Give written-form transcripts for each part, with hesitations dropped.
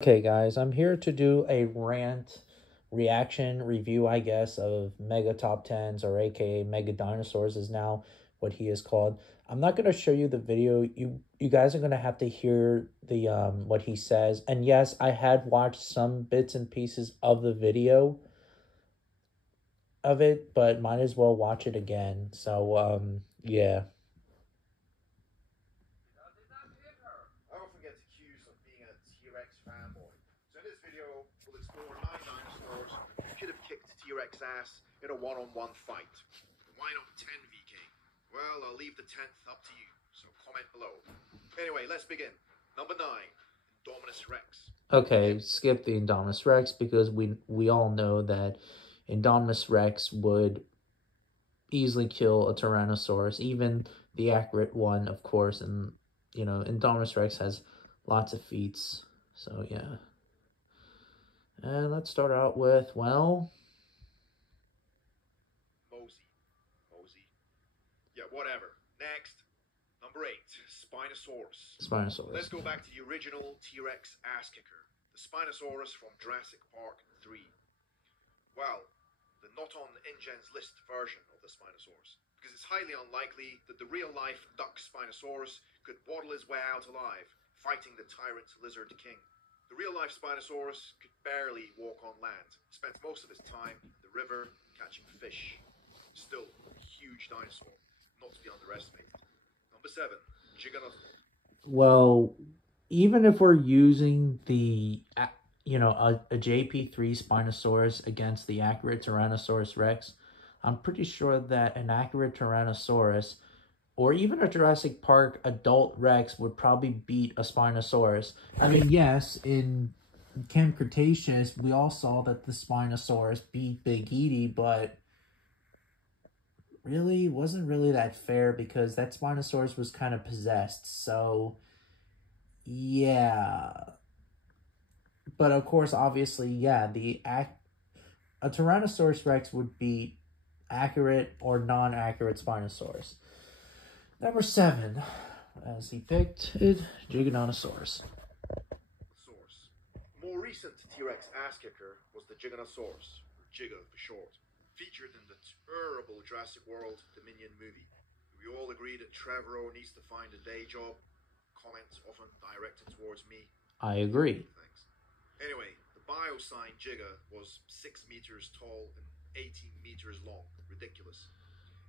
Okay, guys, I'm here to do a rant reaction review, I guess, of Mega Top 10s, or aka Mega Dinosaurs is now what he is called. I'm not going to show you the video. You guys are going to have to hear the what he says. And yes, I had watched some bits and pieces of the video of it, but might as well watch it again. So yeah. I often get accused of being a T-Rex fanboy. So in this video, we'll explore 9 dinosaurs who could have kicked T-Rex ass in a one-on-one fight. Why not 10 VK? Well, I'll leave the 10th up to you, so comment below. Anyway, let's begin. Number 9, Indominus Rex. Okay, skip the Indominus Rex because we all know that Indominus Rex would easily kill a Tyrannosaurus, even the accurate one, of course. And you know, Indominus Rex has lots of feats. So yeah. And let's start out with, well, Mosey. Yeah, whatever. Next, number 8, Spinosaurus. Spinosaurus. Let's go back to the original T-Rex ass kicker, the Spinosaurus from Jurassic Park 3. Well, the not on InGen's list version of the Spinosaurus, because it's highly unlikely that the real-life duck Spinosaurus could waddle his way out alive, fighting the tyrant lizard king. The real-life Spinosaurus could barely walk on land, spent most of his time in the river catching fish. Still, a huge dinosaur, not to be underestimated. Number 7, Giganotosaurus. Well, even if we're using the, you know, a JP3 Spinosaurus against the accurate Tyrannosaurus Rex, I'm pretty sure that an accurate Tyrannosaurus or even a Jurassic Park adult Rex would probably beat a Spinosaurus. I mean, yes, in Camp Cretaceous, we all saw that the Spinosaurus beat Big Edie, but really, it wasn't really that fair because that Spinosaurus was kind of possessed. So, yeah. But of course, obviously, yeah, a Tyrannosaurus Rex would beat accurate or non-accurate Spinosaurus. Number 7, as he picked it, Giganotosaurus. More recent T-Rex ass kicker was the Giganosaurus, or Giga for short, featured in the terrible Jurassic World Dominion movie. We all agree that Trevorrow needs to find a day job. Comments often directed towards me. I agree. Thanks. Anyway, the bio-sign Giga was 6 meters tall and 18 meters long. Ridiculous.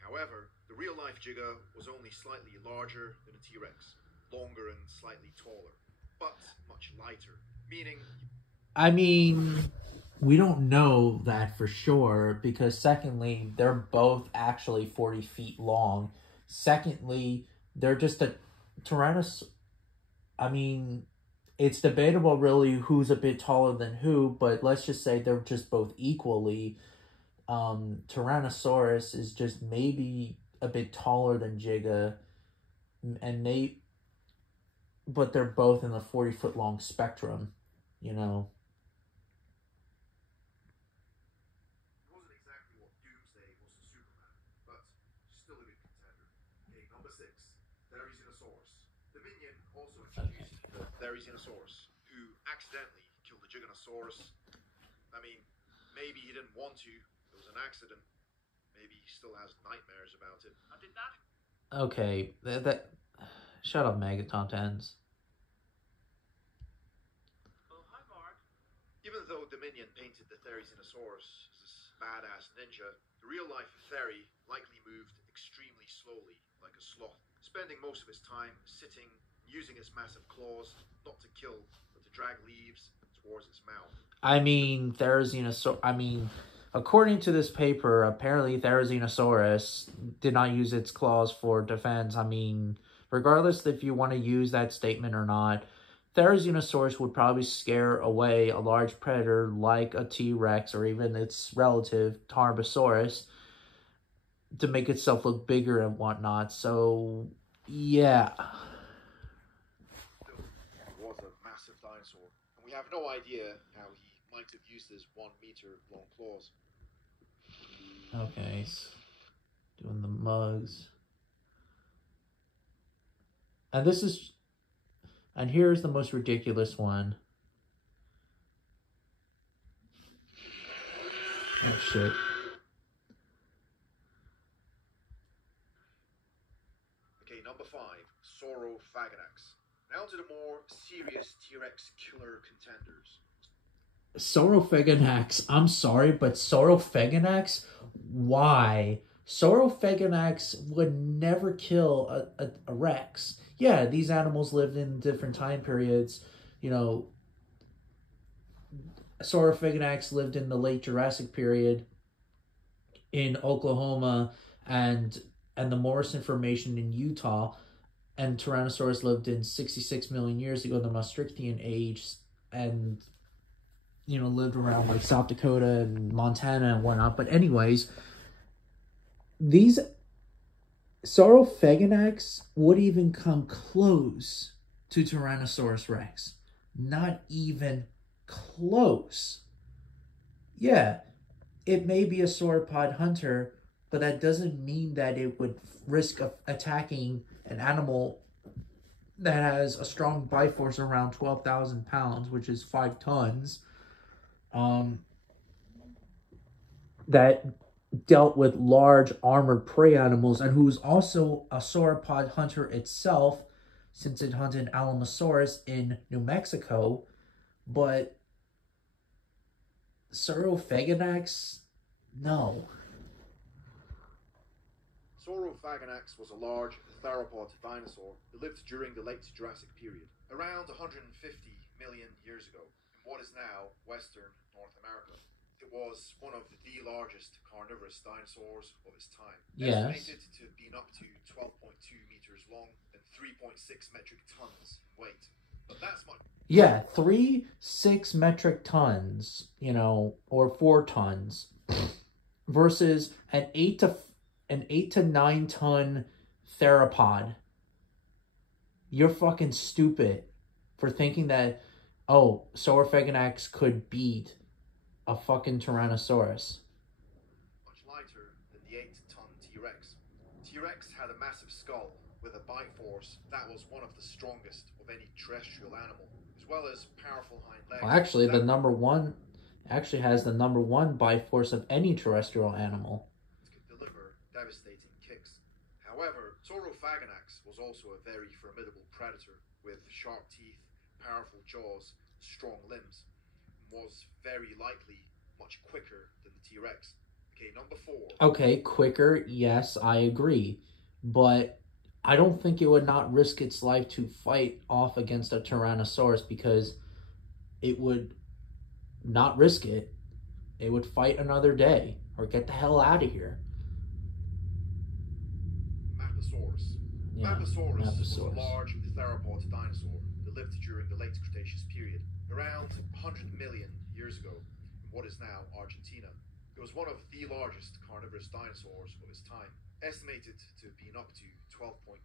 However, the real-life Giga was only slightly larger than a T-Rex, longer and slightly taller, but much lighter, meaning... I mean, we don't know that for sure because secondly, they're both actually 40 feet long. Secondly, they're just a Tyrannosaurus. I mean, it's debatable really who's a bit taller than who, but let's just say they're just both equally. Tyrannosaurus is just maybe a bit taller than Giga, and but they're both in the 40-foot long spectrum, you know. It wasn't exactly what Doomsday was to Superman, but still a good contender. Okay, number 6, Therizinosaurus. Dominion also introduced the Therizinosaurus, who accidentally killed the Giganosaurus. I mean, maybe he didn't want to. It was an accident. Maybe he still has nightmares about it. I did that. Okay, shut up, Mega Top 10s. Oh, hi, Mark. Even though Dominion painted the Therizinosaurus as this badass ninja, the real-life Theri likely moved extremely slowly, like a sloth, spending most of his time sitting, using its massive claws, not to kill, but to drag leaves towards its mouth. According to this paper, apparently Therizinosaurus did not use its claws for defense. I mean, regardless if you want to use that statement or not, Therizinosaurus would probably scare away a large predator like a T-Rex or even its relative, Tarbosaurus, to make itself look bigger and whatnot. So, yeah. Still, it was a massive dinosaur, and we have no idea how he might have used his 1 meter long claws. Okay, doing the mugs. And here's the most ridiculous one. Oh, shit. Okay, number 5, Saurophaganax. Now to the more serious T-Rex killer contenders. Saurophaganax. I'm sorry, but Saurophaganax? Why? Saurophaganax would never kill a Rex. Yeah, these animals lived in different time periods. You know, Saurophaganax lived in the late Jurassic period in Oklahoma and the Morrison Formation in Utah, and Tyrannosaurus lived in 66 million years ago, the Maastrichtian age, and lived around like South Dakota and Montana and whatnot. But anyways, these Saurophaganax would even come close to Tyrannosaurus Rex. Not even close. Yeah, it may be a sauropod hunter, but that doesn't mean that it would risk attacking an animal that has a strong bite force around 12,000 pounds, which is 5 tons, that dealt with large armored prey animals, and who's also a sauropod hunter itself, since it hunted Alamosaurus in New Mexico. But Saurophaganax, no. Saurophaganax was a large theropod dinosaur that lived during the late Jurassic period, around 150 million years ago, in what is now Western North America. It was one of the largest carnivorous dinosaurs of its time. Yes. Estimated to have been up to 12.2 meters long and 3.6 metric tons in weight. But that's much. Yeah, 6 metric tons, or 4 tons, versus an 8 to 9 ton theropod. You're fucking stupid for thinking that, Saurophaganax could beat a fucking Tyrannosaurus. Much lighter than the 8-ton T-Rex. T-Rex had a massive skull with a bite force that was one of the strongest of any terrestrial animal, as well as powerful hind legs. Well, actually, the number one has the number 1 bite force of any terrestrial animal. It could deliver devastating kicks. However, Saurophaganax was also a very formidable predator with sharp teeth, powerful jaws, strong limbs, and was very likely much quicker than the T-Rex. Okay, number 4. Okay, quicker, yes, I agree. But I don't think it would not risk its life to fight off against a Tyrannosaurus, because it would not risk it. It would fight another day or get the hell out of here. Maposaurus. Yeah, Maposaurus was a large theropod dinosaur that lived during the late Cretaceous period, around 100 million years ago, in what is now Argentina. It was one of the largest carnivorous dinosaurs of its time, estimated to have been up to 12.2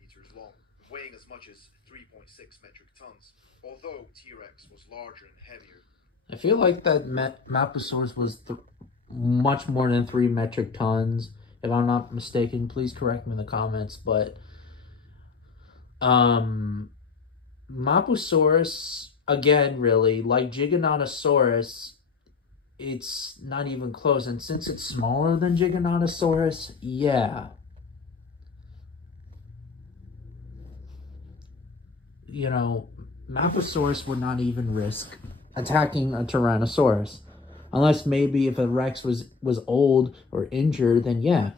meters long, weighing as much as 3.6 metric tons, although T-Rex was larger and heavier. I feel like that Maposaurus was much more than 3 metric tons. If I'm not mistaken, please correct me in the comments. But Maposaurus, again, really, like Giganotosaurus, it's not even close. And since it's smaller than Giganotosaurus, yeah. Maposaurus would not even risk attacking a Tyrannosaurus. Unless maybe if a Rex was old or injured, then yeah.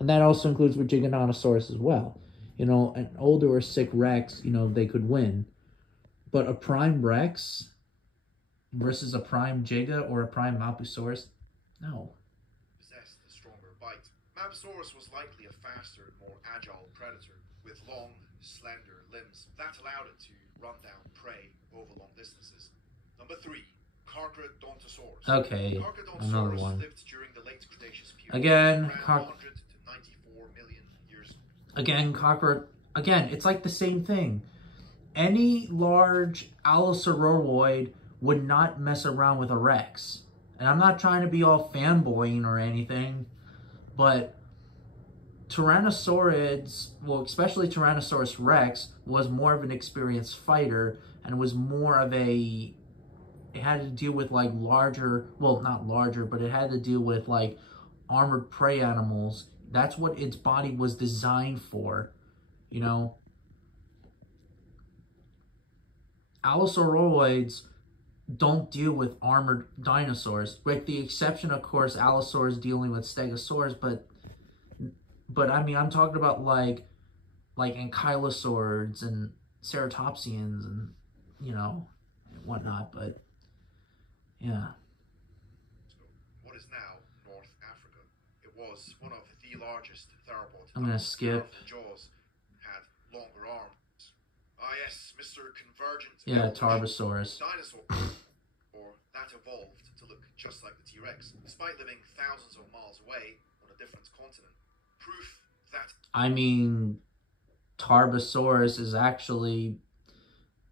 And that also includes with Giganotosaurus as well. An older or sick Rex, they could win. But a prime Rex versus a prime Giga or a prime Maposaurus, no. Possessed a stronger bite. Maposaurus was likely a faster, more agile predator with long, slender limbs that allowed it to run down prey over long distances. Number 3. Carcharodontosaurus. Okay, another one. Lived during the late Cretaceous period. Again, 100 to 94 million years. Again, it's like the same thing. Any large Allosauroid would not mess around with a Rex. And I'm not trying to be all fanboying or anything, but Tyrannosaurids, well, especially Tyrannosaurus Rex, was more of an experienced fighter and was more of a it had to deal with like larger, well, not larger, but it had to deal with like armored prey animals. That's what its body was designed for, you know. Allosauroids don't deal with armored dinosaurs, with the exception, of course, Allosaurus dealing with Stegosaurus, but I mean, I'm talking about like ankylosaurs and ceratopsians and, you know, and whatnot, but yeah. So, what is now North Africa? It was one of the largest theropods. I'm gonna skip. Jaws had longer arms. Ah yes, Mr. Convergent. Yeah, Tarbosaurus. Dinosaur, or that evolved to look just like the T-Rex, despite living thousands of miles away on a different continent. Proof that... I mean, Tarbosaurus is actually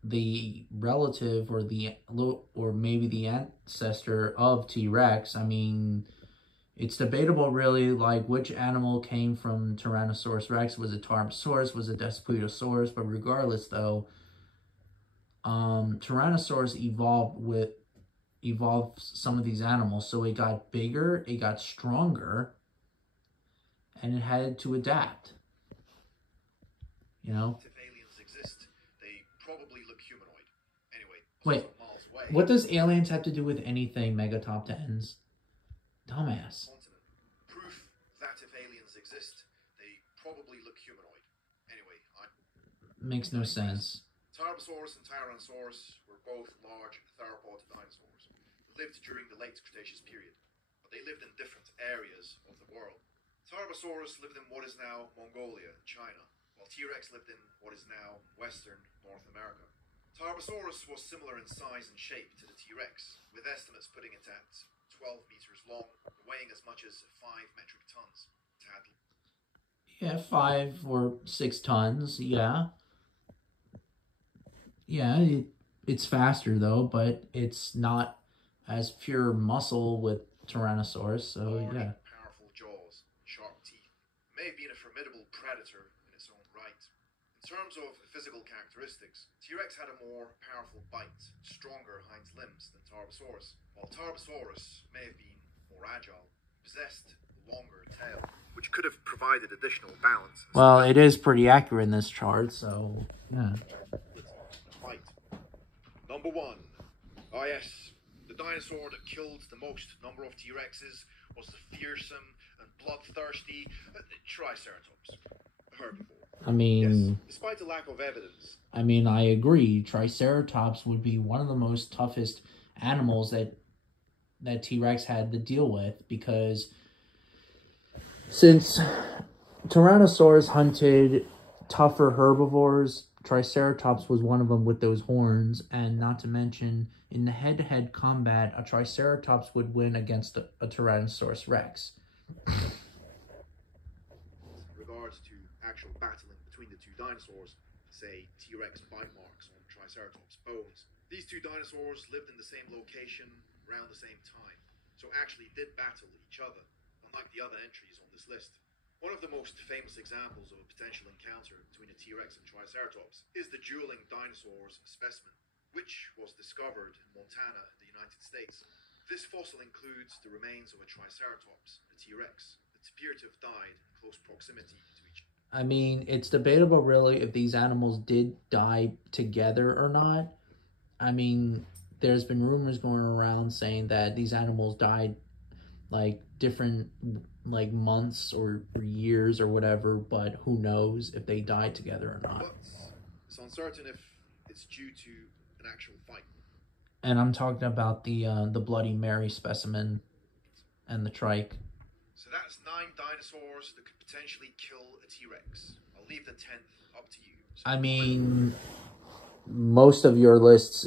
the relative or maybe the ancestor of T-Rex. I mean, it's debatable really, like, which animal came from Tyrannosaurus Rex. Was it Tarbosaurus? Was it Daspletosaurus? But regardless, though, Tyrannosaurus evolved some of these animals, so it got bigger, it got stronger, and it had to adapt. You know? If aliens exist, they probably look humanoid. Anyway, wait, miles away, what does aliens have to do with anything, Mega Top 10s? Dumbass. Proof that if aliens exist, they probably look humanoid. Anyway, makes no sense. Tarbosaurus and Tyrannosaurus were both large theropod dinosaurs who lived during the late Cretaceous period, but they lived in different areas of the world. Tarbosaurus lived in what is now Mongolia and China, while T-Rex lived in what is now Western North America. Tarbosaurus was similar in size and shape to the T-Rex, with estimates putting it at 12 meters long, weighing as much as 5 metric tons. Yeah, 5 or 6 tons, yeah. Yeah, it's faster though, but it's not as pure muscle with Tyrannosaurus, so yeah. Powerful jaws, sharp teeth. It may have been a formidable predator in its own right. In terms of physical characteristics, T-Rex had a more powerful bite, stronger hind limbs than Tarbosaurus, while Tarbosaurus may have been more agile, possessed a longer tail, which could have provided additional balance. Well, it is pretty accurate in this chart, so yeah. Number 1. Ah yes, the dinosaur that killed the most number of T-Rexes was the fearsome and bloodthirsty Triceratops, herbivore. I mean, yes, despite the lack of evidence. I mean, I agree. Triceratops would be one of the most toughest animals that T-Rex had to deal with, because since Tyrannosaurus hunted tougher herbivores, Triceratops was one of them with those horns, and not to mention, in the head-to-head combat, a Triceratops would win against a Tyrannosaurus Rex. In regards to actual battling between the two dinosaurs, say T-Rex bite marks on Triceratops bones, these two dinosaurs lived in the same location around the same time, so actually did battle each other, unlike the other entries on this list. One of the most famous examples of a potential encounter between a T-Rex and Triceratops is the dueling dinosaurs specimen, which was discovered in Montana, the United States. This fossil includes the remains of a Triceratops, a T-Rex, that appear to have died in close proximity to each other. I mean, it's debatable really if these animals did die together or not. I mean, there's been rumors going around saying that these animals died like different like months or years or whatever, but who knows if they died together or not. But it's uncertain if it's due to an actual fight. And I'm talking about the Bloody Mary specimen and the trike. So that's 9 dinosaurs that could potentially kill a T-Rex. I'll leave the 10th up to you. So I mean, most of your lists,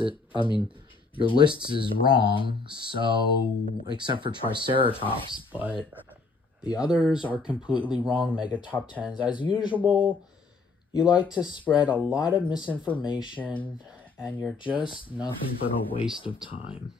your list is wrong, so, except for Triceratops, but the others are completely wrong, Mega Top 10s. As usual, you like to spread a lot of misinformation, and you're just nothing but a waste of time.